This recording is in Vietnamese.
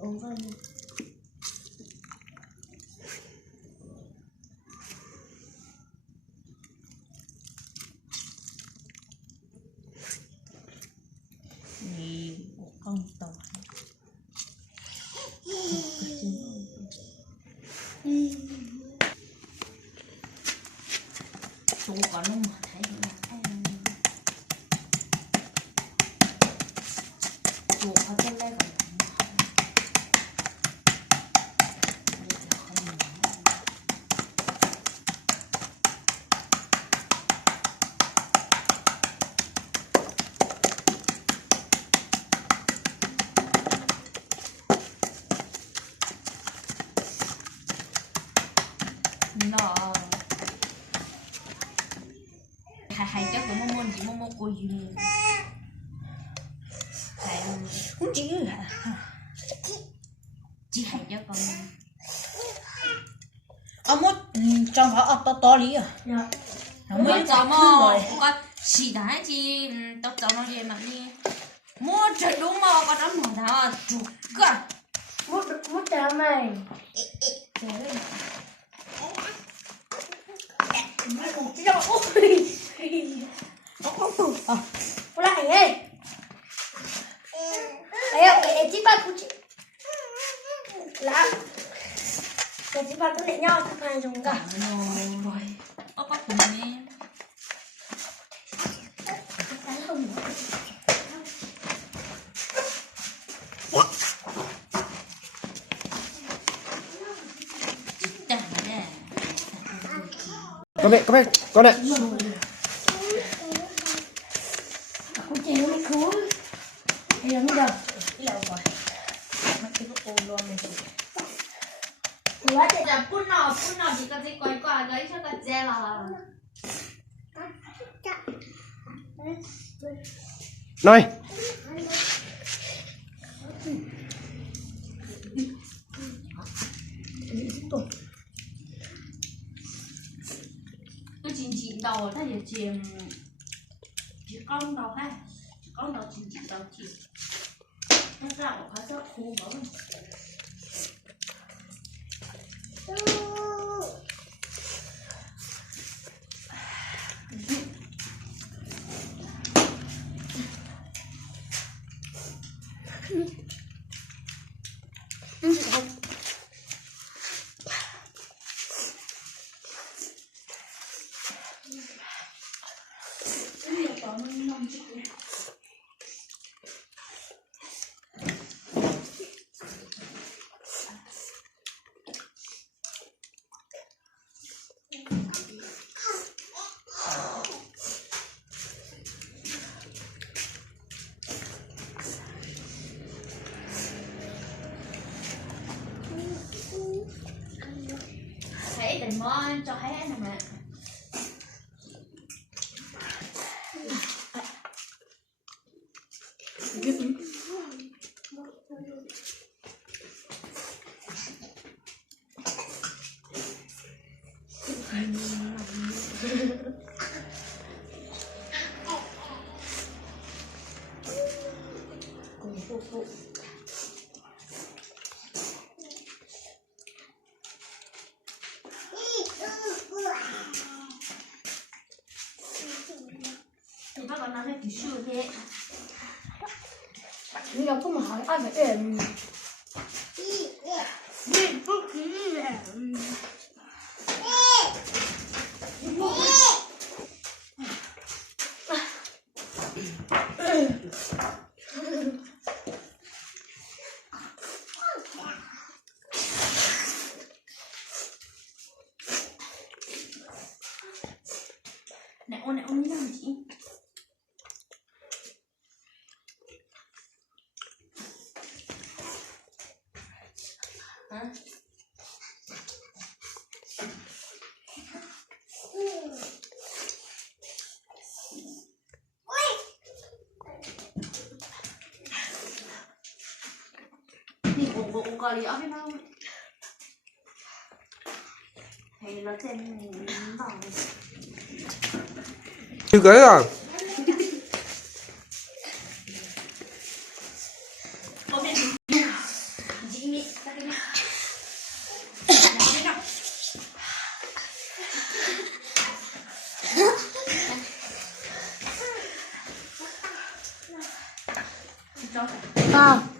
Này con tàu chú có luôn mà thấy chú có cái lấy cả nó hay chắc của môn chỉ môn cô gì hay không chỉ hay chắc con ông mất trong họ to lý à không biết cháu mà con chỉ đá chi tao cháu nó gì mà đi mua trời đúng mà con nó mua thằng chụp cả Mất đá mày. mày cũng chỉ cho ôi Cô lại ơi. Ấy cái chị ba cũng chị. Là cái chị ba cứ để nhau thằng này dùng cả. rồi có cùng đi con này Cô chị nó mới cứu. Thì nó đâu. cái đầu rồi mày cái cô luôn mình Quá chị là phun nọ chỉ có gì quay qua lấy cho cả che là nói tôi chín đầu ta để chìm chỉ con đầu hay chỉ con đầu chín đầu chỉ nó ra ở khá rất khô bóng thấy đừng món cho hết nè mẹ thì bác còn nói là chỉ sửa thế nhưng đâu có mà hỏi ai phải em. này ôn như nào chị hả thì cũng có lý ở bên đâu hay nó thêm vòng chưa cưới à có bên Không.